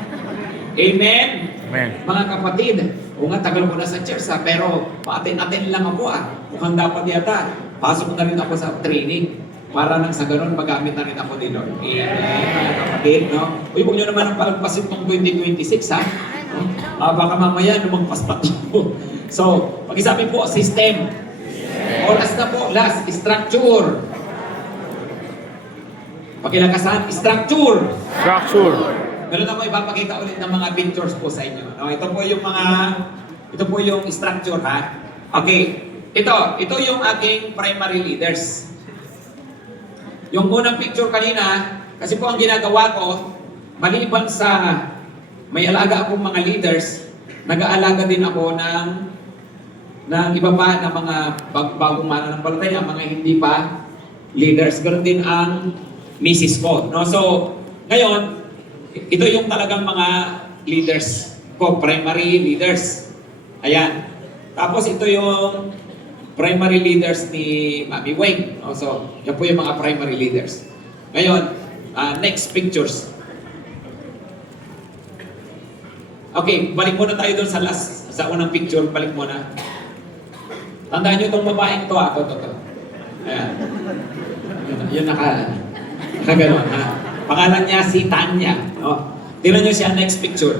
Amen? Amen. Mga kapatid, o nga, tagal ko na sa church ha, pero pa-attend lang ako mukhang dapat yata, pasok na rin ako sa training. Para nang sa ganun, magamit na rin ako din, Lord. Amen, mga kapatid, no? Uy, huwag nyo naman ang palagpasin ng 2026, ha? Baka mamaya, lumagpas pa ito. So, pag-isabi po, system. Oras na po, last, structure. Pakilakasan, structure. Structure. Meron ako ipapakita ulit ng mga pictures po sa inyo. No, ito po yung structure, ha? Okay, ito yung aking primary leaders. Yung unang picture kanina, kasi po ang ginagawa ko, maliban sa may alaga akong mga leaders, nag-aalaga din ako ng iba pa na mga bagong mananampalataya, mga hindi pa leaders. Ganoon din ang misis ko. No? So, ngayon, ito yung talagang mga leaders ko, primary leaders. Ayan. Tapos ito yung primary leaders ni Mami Wayne. No? So, yan po yung mga primary leaders. Ngayon, next pictures. Okay, balik muna tayo doon sa unang picture. Balik muna. Tandaan nyo itong babaeng ito. Ito. Ayan. Yun nakaganon. Pangalan niya si Tanya. No? Tingnan nyo siya, next picture.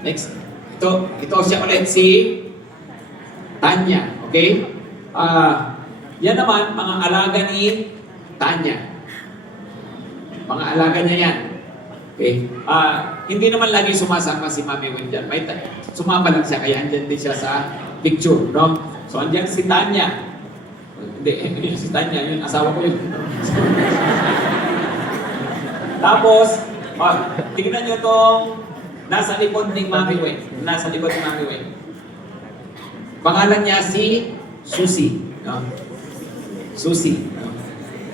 Next. Ito siya ulit si Tanya. Okay? Yan naman, mga alaga ni Tanya. Mga alaga niya yan. Okay? Hindi naman lagi sumasama si Mami Wayne dyan. Sumama lang siya, kaya andyan din siya sa picture. No? So, andyan si Tanya. Hindi, si Tanya, yun, asawa ko yun. Tapos, tingnan nyo itong nasa likod ni Mami Wayne. Nasa likod ni Mami Wayne. Pangalan niya si Susie. No? Susie. No?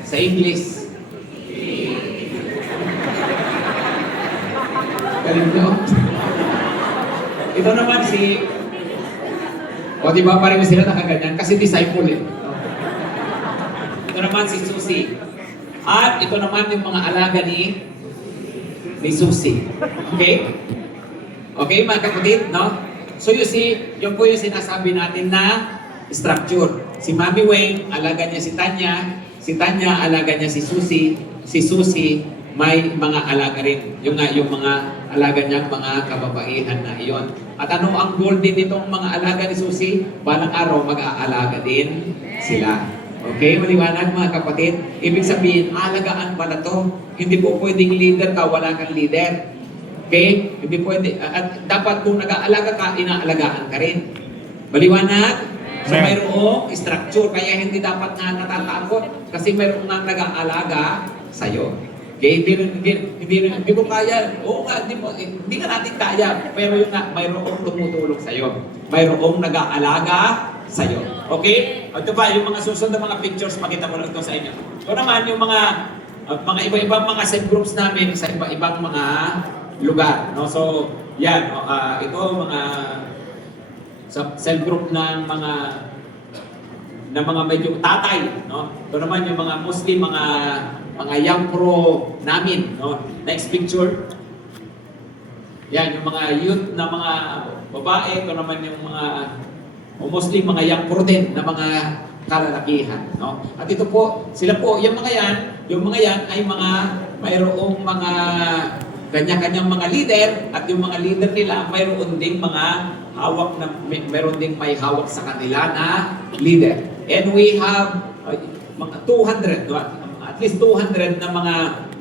Sa English. Galing nyo. Ito naman si... O diba pareho sila nakaganyan? Kasi disciple eh. No? Ito naman si Susie. At ito naman yung mga alaga ni Susie. Okay? Okay mga kapatid, no? So you see, yun po yung sinasabi natin na structure. Si Mami Wayne, alaga niya si Tanya, alaga niya si Susie, may mga alaga rin. Yung mga alaga niya, mga kababaihan na iyon. At ano ang goal din nitong mga alaga ni Susie? Balang araw, mag-aalaga din sila. Okay, maliwanag mga kapatid. Ibig sabihin, alagaan pa na to. Hindi po pwedeng leader ka, wala kang leader. Okay? Hindi pwede. At dapat kung nag-aalaga ka, inaalagaan ka rin. Maliwanag? So mayroong structure, kaya hindi dapat nga natatakot kasi mayroong nga nag-aalaga sa'yo. Okay? Hindi mo kaya. Oo nga, hindi nga natin kaya. Pero yun nga, mayroong tumutulong sa'yo. Mayroong nag-aalaga sa'yo. Okay? Ito pa, yung mga susunod na mga pictures, pakita ko lang ito sa inyo. Ito naman, yung mga iba-ibang mga set groups namin sa iba-ibang mga lugar. No? So, yan. Ito, mga cell group ng mga medyo tatay. No? Ito naman yung mga Muslim, mga young pro namin. No? Next picture. Yan, yung mga youth na mga babae. Ito naman yung mga Muslim, mga young pro din na mga kalalakihan. No? At ito po, sila po, yung mga yan ay mayroong mga kanya-kanyang mga leader at yung mga leader nila mayroon ding mayroon ding may hawak sa kanila na leader. And we have mga 200, no? At least 200 na mga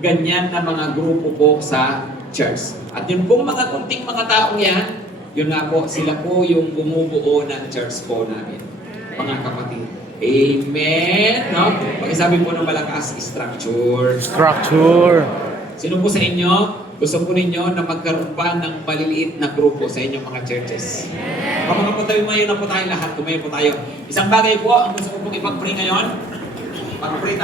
ganyan na mga grupo po sa church. At yun pong mga kunting mga taong yan, yun nga po, sila po yung bumubuo ng church po namin. Mga kapatid. Amen! No? Pag-isabi po ng malakas, structure. Structure. Sino po sa inyo, gusto po ninyo na magkaroon pa ng maliliit na grupo sa inyong mga churches? Kapag po tayo, mayo na po tayo lahat, tumayo po tayo. Isang bagay po, ang gusto ko pong ipag-pray ngayon, pag-pray tayo.